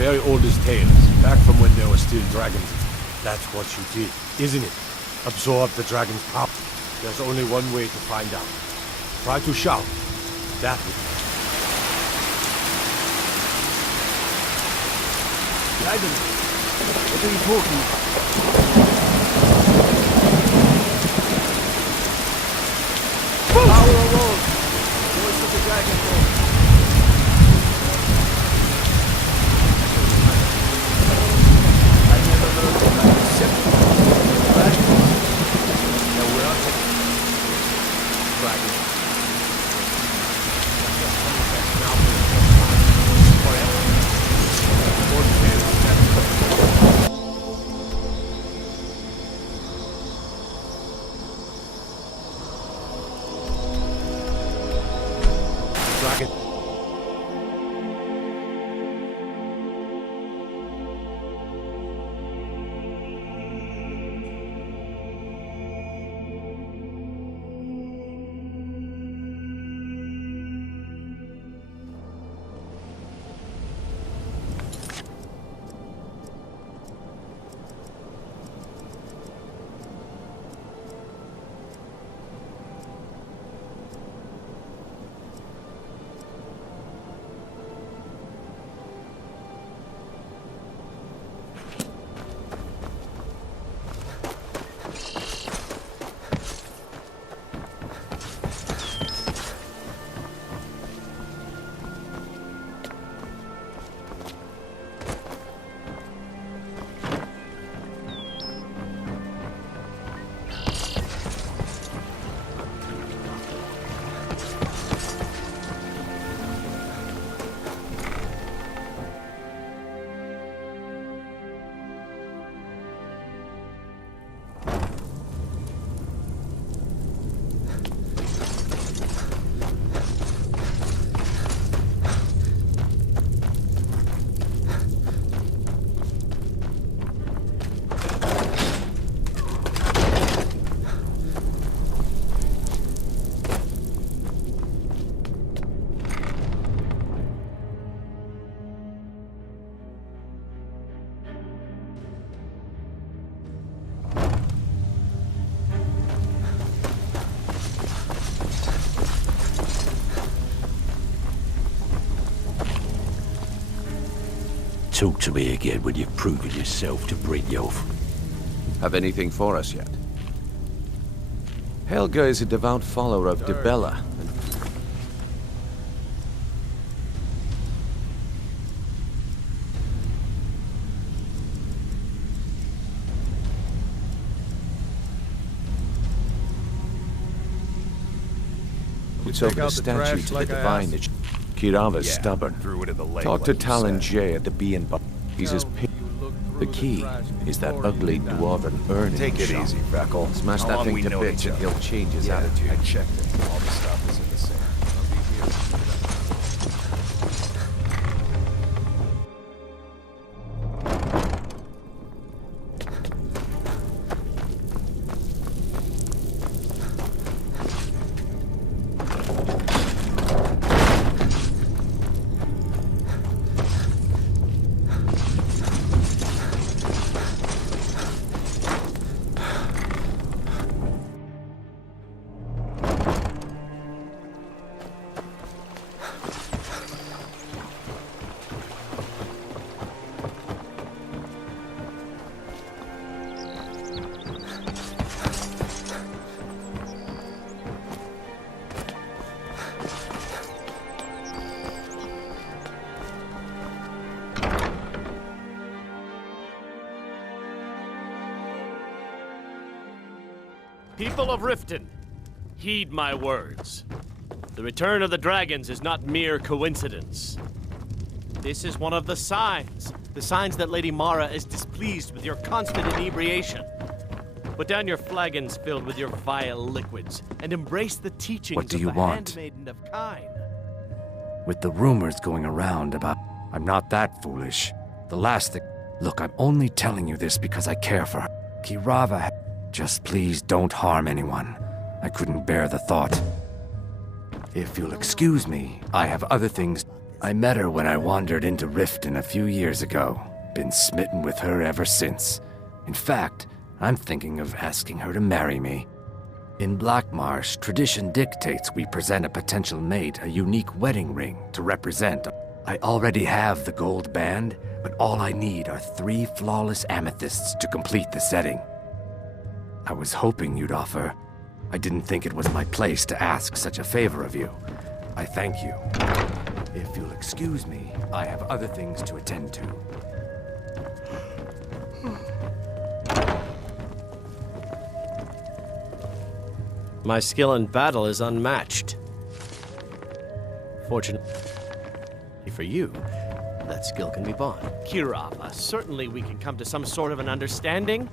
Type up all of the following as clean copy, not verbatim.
very oldest tales, back from when there were still dragons. That's what you did, isn't it? Absorb the dragon's power. There's only one way to find out. Try to shout. That would... Dragon? What are you talking about? Power arose! Voice of the dragon lord. I never heard of that except dragons. No, we're not taking dragons. Dragon. Talk to me again when you've proven yourself to Brynjolf. Have anything for us yet? Helga is a devout follower of Dibella. It's over the statue to the divine that Kirava's stubborn. Talk to Talon J at the Bee and Bar. He's his pick. The key is that ugly dwarven urn. Take it easy, Freckle. Smash that thing to bits and he'll change his attitude. I checked it. All the stuff isn't the same. People of Riften, heed my words. The return of the dragons is not mere coincidence. This is one of the signs that Lady Mara is displeased with your constant inebriation. Put down your flagons filled with your vile liquids, and embrace the teachings What do of you the want? handmaiden of Kine. With the rumors going around about... I'm not that foolish. The last thing... Look, I'm only telling you this because I care for her. Kirava... Just please don't harm anyone. I couldn't bear the thought. If you'll excuse me, I have other things... I met her when I wandered into Riften a few years ago. Been smitten with her ever since. In fact, I'm thinking of asking her to marry me. In Blackmarsh, tradition dictates we present a potential mate a unique wedding ring to represent. I already have the gold band, but all I need are 3 flawless amethysts to complete the setting. I was hoping you'd offer. I didn't think it was my place to ask such a favor of you. I thank you. If you'll excuse me, I have other things to attend to. My skill in battle is unmatched. Fortunately for you, that skill can be bought. Kirava, certainly we can come to some sort of an understanding.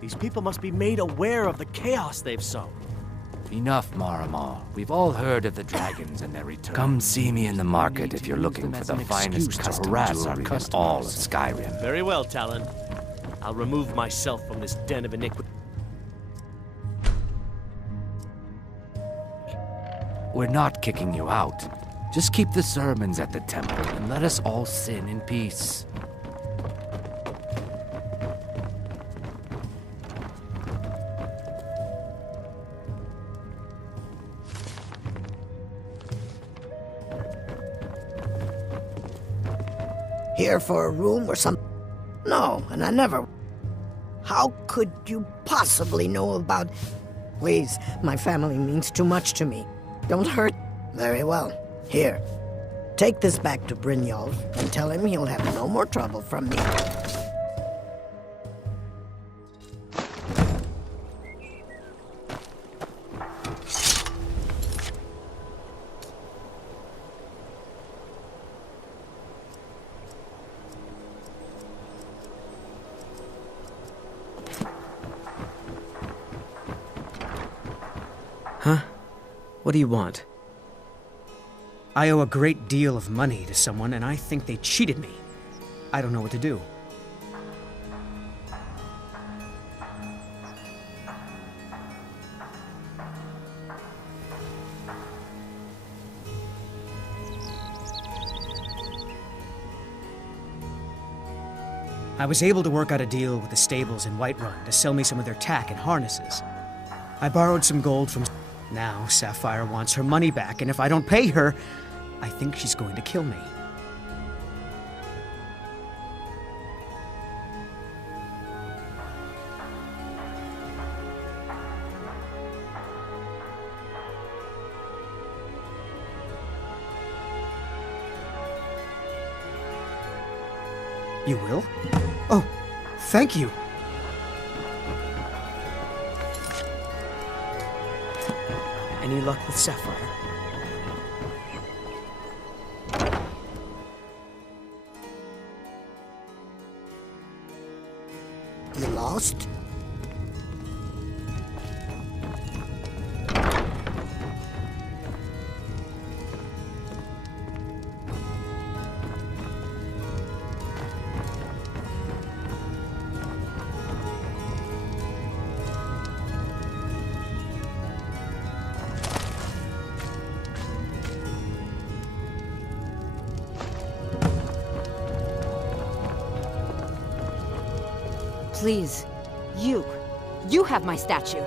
These people must be made aware of the chaos they've sown. Enough, Maramal. We've all heard of the dragons and their return. Come see me in the market if you're looking for the finest custom jewelry in all of Skyrim. Very well, Talon. I'll remove myself from this den of iniquity. We're not kicking you out. Just keep the sermons at the temple and let us all sin in peace. Here for a room or something? No, and I never... How could you possibly know about... Please, my family means too much to me. Don't hurt... Very well. Here. Take this back to Brynjolf and tell him he'll have no more trouble from me. Huh? What do you want? I owe a great deal of money to someone, and I think they cheated me. I don't know what to do. I was able to work out a deal with the stables in Whiterun to sell me some of their tack and harnesses. I borrowed some gold from... Now, Sapphire wants her money back, and if I don't pay her, I think she's going to kill me. You will? Oh, thank you. Any luck with Sapphire? You lost? Please, you have my statue.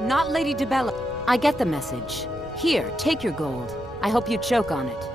Not Lady Dibella. I get the message. Here, take your gold. I hope you choke on it.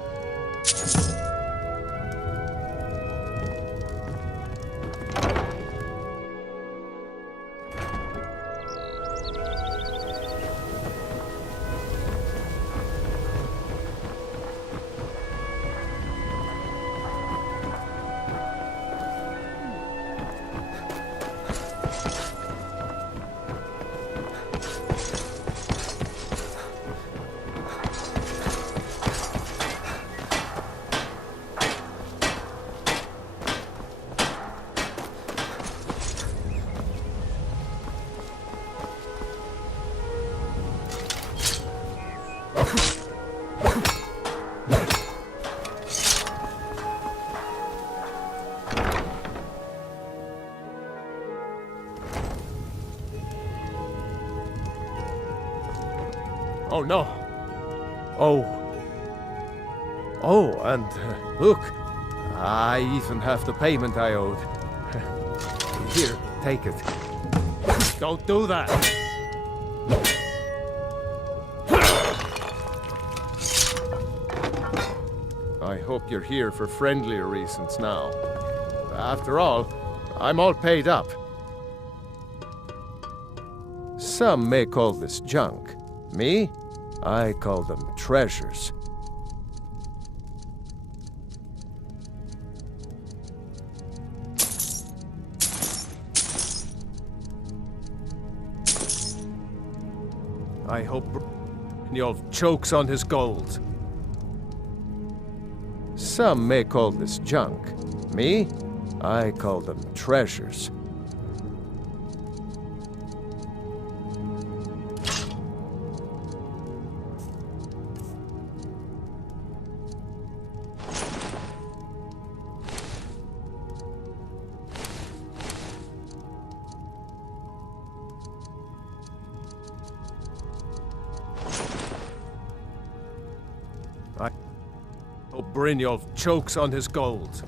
Oh no. Oh. Oh, and look, I even have the payment I owed. Here, take it. Don't do that! I hope you're here for friendlier reasons now. After all, I'm all paid up. Some may call this junk. Me? I call them treasures. I hope Brynjolf chokes on his gold. Some may call this junk. Me? I call them treasures. I hope Brynjolf chokes on his gold.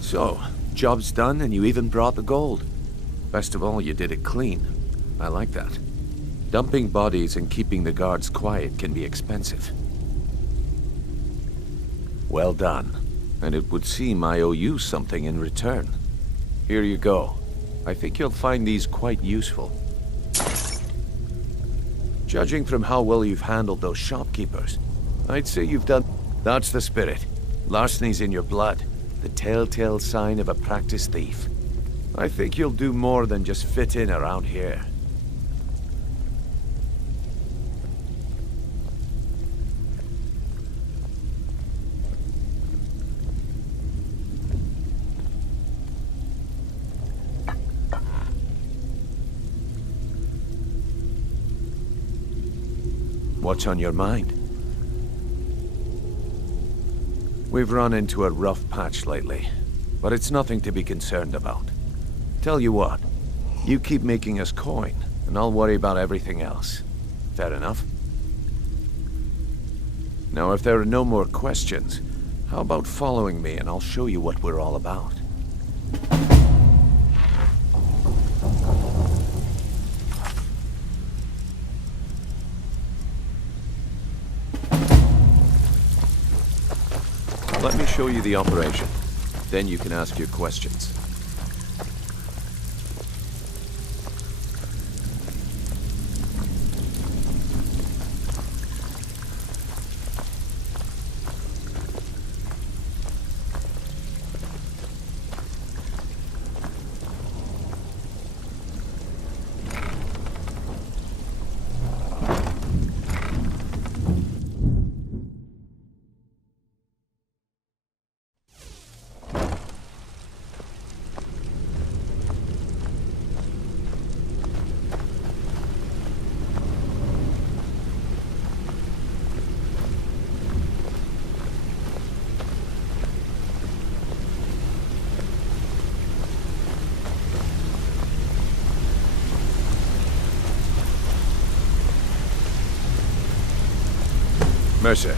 So, job's done and you even brought the gold. Best of all, you did it clean. I like that. Dumping bodies and keeping the guards quiet can be expensive. Well done. And it would seem I owe you something in return. Here you go. I think you'll find these quite useful. Judging from how well you've handled those shopkeepers, I'd say you've done... That's the spirit. Larceny's in your blood. The telltale sign of a practiced thief. I think you'll do more than just fit in around here. What's on your mind? We've run into a rough patch lately, but it's nothing to be concerned about. Tell you what, you keep making us coin, and I'll worry about everything else. Fair enough? Now, if there are no more questions, how about following me and I'll show you what we're all about? Let me show you the operation. Then you can ask your questions. Mercer,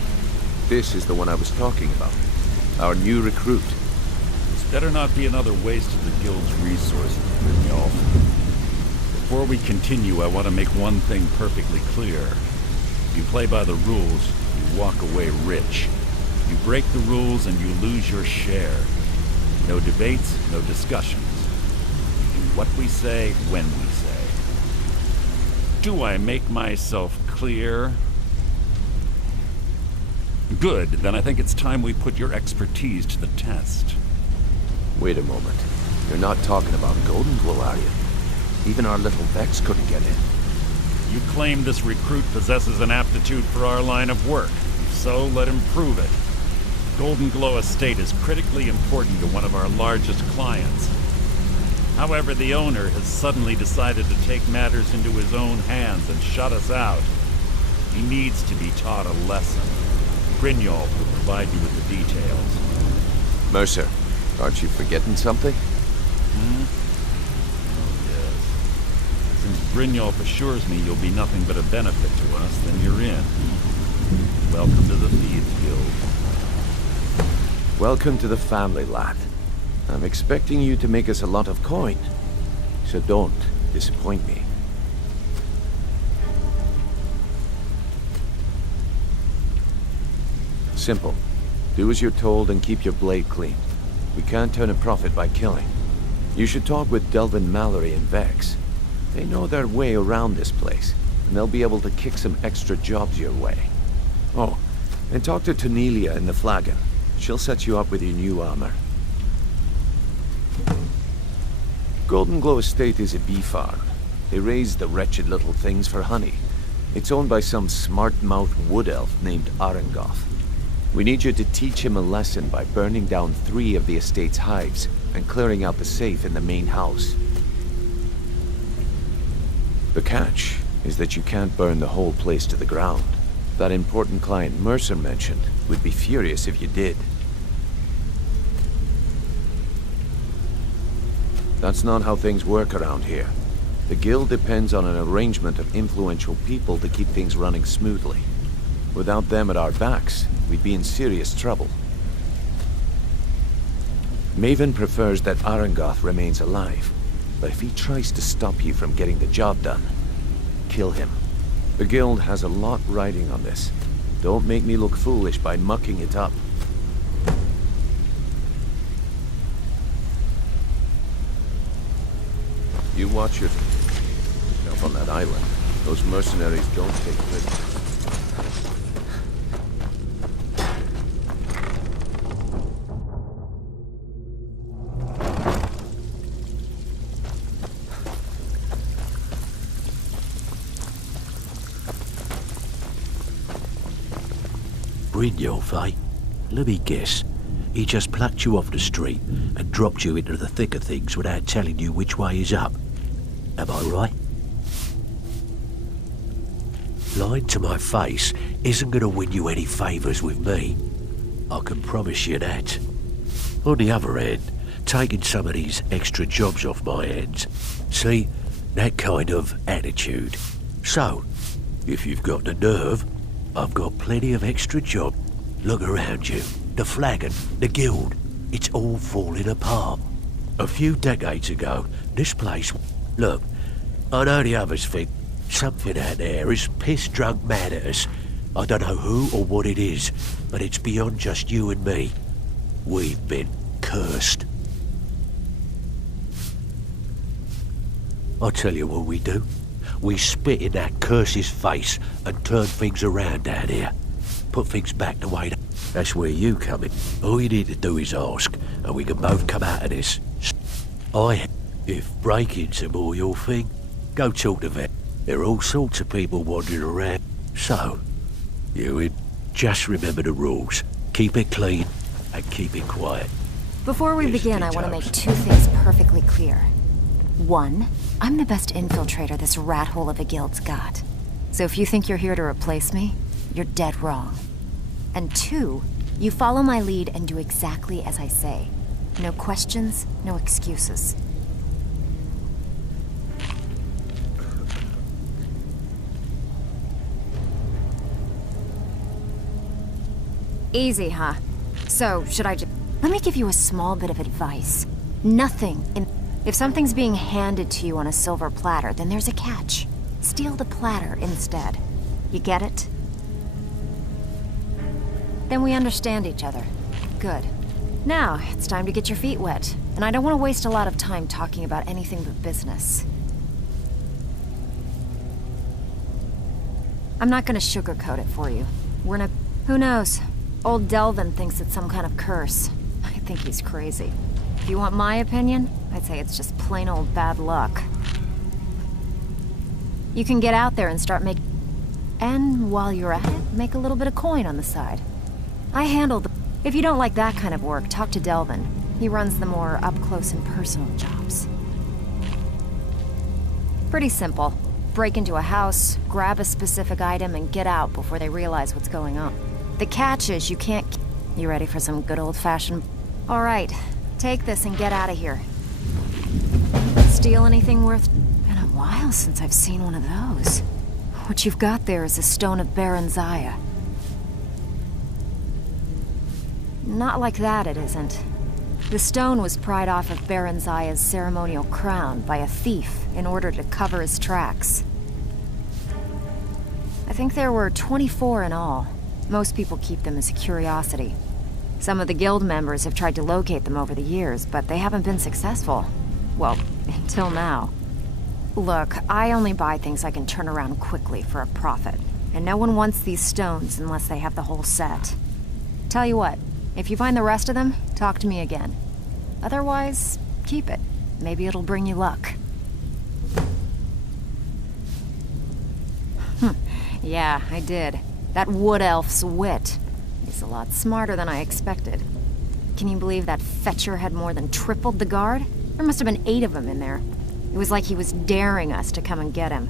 this is the one I was talking about. Our new recruit. His Better not be another waste of the guild's resources, Brynjolf. Before we continue, I want to make one thing perfectly clear. If you play by the rules, you walk away rich. You break the rules and you lose your share. No debates, no discussions. We do what we say, when we say. Do I make myself clear? Good, then I think it's time we put your expertise to the test. Wait a moment. You're not talking about Golden Glow, are you? Even our little Vex couldn't get in. You claim this recruit possesses an aptitude for our line of work. If so, let him prove it. Golden Glow Estate is critically important to one of our largest clients. However, the owner has suddenly decided to take matters into his own hands and shut us out. He needs to be taught a lesson. Brynjolf will provide you with the details. Mercer, aren't you forgetting something? Oh, yes. Since Brynjolf assures me you'll be nothing but a benefit to us, then you're in. Welcome to the Thieves Guild. Welcome to the family, lad. I'm expecting you to make us a lot of coin, so don't disappoint me. Simple. Do as you're told and keep your blade clean. We can't turn a profit by killing. You should talk with Delvin Mallory and Vex. They know their way around this place, and they'll be able to kick some extra jobs your way. Oh, and talk to Tonelia in the Flagon. She'll set you up with your new armor. Golden Glow Estate is a bee farm. They raise the wretched little things for honey. It's owned by some smart-mouthed wood elf named Arangoth. We need you to teach him a lesson by burning down 3 of the estate's hives and clearing out the safe in the main house. The catch is that you can't burn the whole place to the ground. That important client Mercer mentioned would be furious if you did. That's not how things work around here. The guild depends on an arrangement of influential people to keep things running smoothly. Without them at our backs, we'd be in serious trouble. Maven prefers that Arangoth remains alive, but if he tries to stop you from getting the job done, kill him. The guild has a lot riding on this. Don't make me look foolish by mucking it up. You watch yourself on that island. Those mercenaries don't take prisoners. Brynjolf, eh? Let me guess. He just plucked you off the street and dropped you into the thick of things without telling you which way is up. Am I right? Lying to my face isn't going to win you any favours with me. I can promise you that. On the other hand, taking some of these extra jobs off my hands, see, that kind of attitude. So, if you've got the nerve, I've got plenty of extra jobs. Look around you. The Flagon, the guild, it's all falling apart. A few decades ago, this place... Look, I know the others think something out there is piss-drunk mad at us. I don't know who or what it is, but it's beyond just you and me. We've been cursed. I'll tell you what we do. We spit in that curse's face and turn things around down here. Put things back the way that's where you come in. All you need to do is ask, and we can both come out of this. If break-ins are more your thing, go talk to Vet. There are all sorts of people wandering around. So, you just remember the rules. Keep it clean and keep it quiet. Before we begin, I want to make 2 things perfectly clear. 1, I'm the best infiltrator this rat hole of a guild's got. So if you think you're here to replace me, you're dead wrong. And 2, you follow my lead and do exactly as I say. No questions, no excuses. Easy, huh? So, should I just... Let me give you a small bit of advice. If something's being handed to you on a silver platter, then there's a catch. Steal the platter instead. You get it? Then we understand each other. Good. Now, it's time to get your feet wet. And I don't want to waste a lot of time talking about anything but business. I'm not gonna sugarcoat it for you. We're in a... Who knows? Old Delvin thinks it's some kind of curse. I think he's crazy. If you want my opinion, I'd say it's just plain old bad luck. You can get out there and start making... And while you're at it, make a little bit of coin on the side. I handle the... If you don't like that kind of work, talk to Delvin. He runs the more up-close and personal jobs. Pretty simple. Break into a house, grab a specific item, and get out before they realize what's going on. The catch is you can't... You ready for some good old-fashioned... All right, take this and get out of here. Steal anything worth... Been a while since I've seen one of those. What you've got there is a stone of Baron Zaya. Not like that, it isn't. The stone was pried off of Baron Zaya's ceremonial crown by a thief in order to cover his tracks. I think there were 24 in all. Most people keep them as a curiosity. Some of the guild members have tried to locate them over the years, but they haven't been successful. Well, until now. Look, I only buy things I can turn around quickly for a profit, and no one wants these stones unless they have the whole set. Tell you what, if you find the rest of them, talk to me again. Otherwise, keep it. Maybe it'll bring you luck. Yeah, I did. That wood elf's wit. He's a lot smarter than I expected. Can you believe that fetcher had more than tripled the guard? There must have been 8 of them in there. It was like he was daring us to come and get him.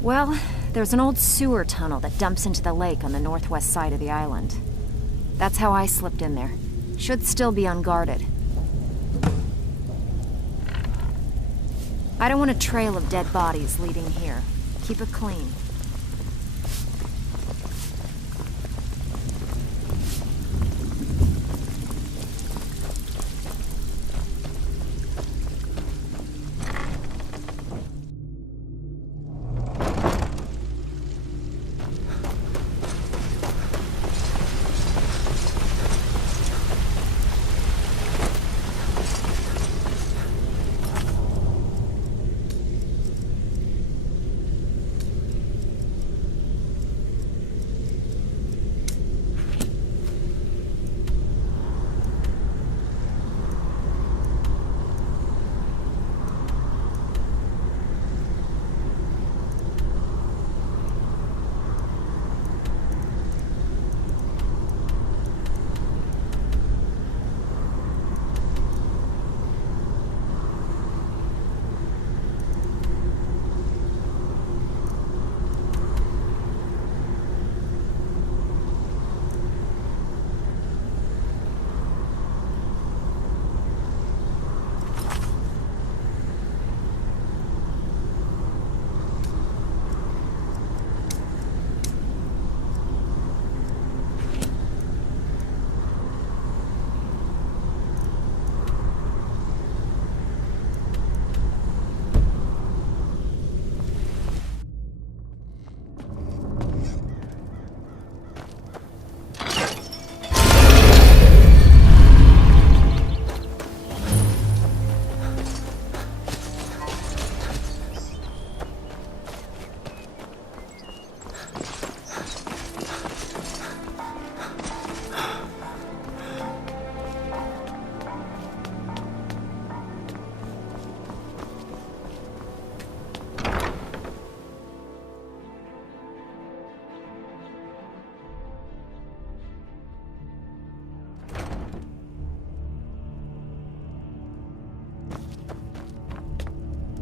Well, there's an old sewer tunnel that dumps into the lake on the northwest side of the island. That's how I slipped in there. Should still be unguarded. I don't want a trail of dead bodies leading here. Keep it clean.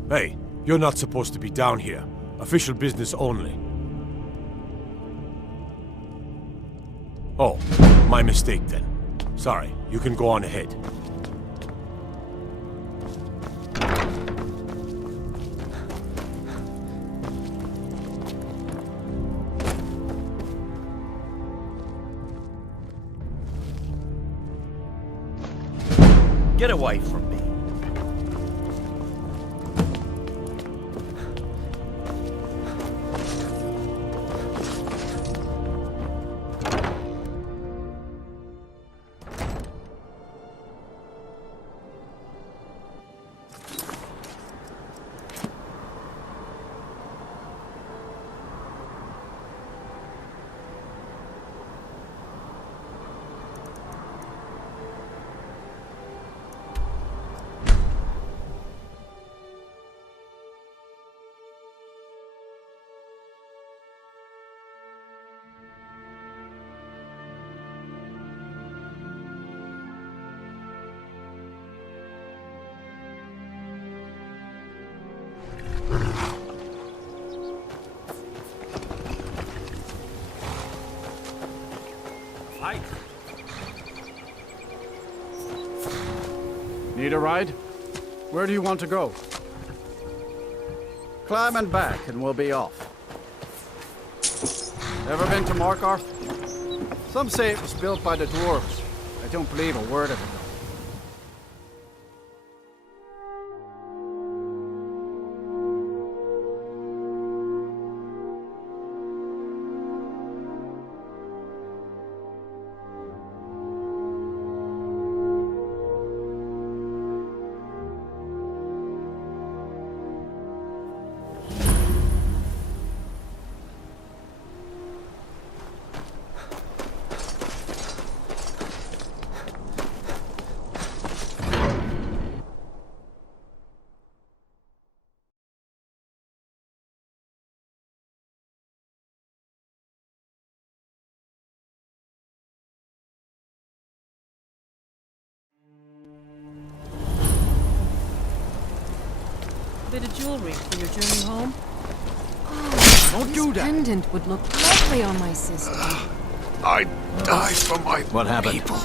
Hey, you're not supposed to be down here. Official business only. Oh, my mistake then. Sorry, you can go on ahead. Get away from me. Need a ride? Where do you want to go? Climb and back and we'll be off. Ever been to Markarth? Some say it was built by the dwarves. I don't believe a word of it though. Bit of jewelry for your journey home? Oh, Don't do that. Pendant would look lovely on my sister. I died for my What happened? people.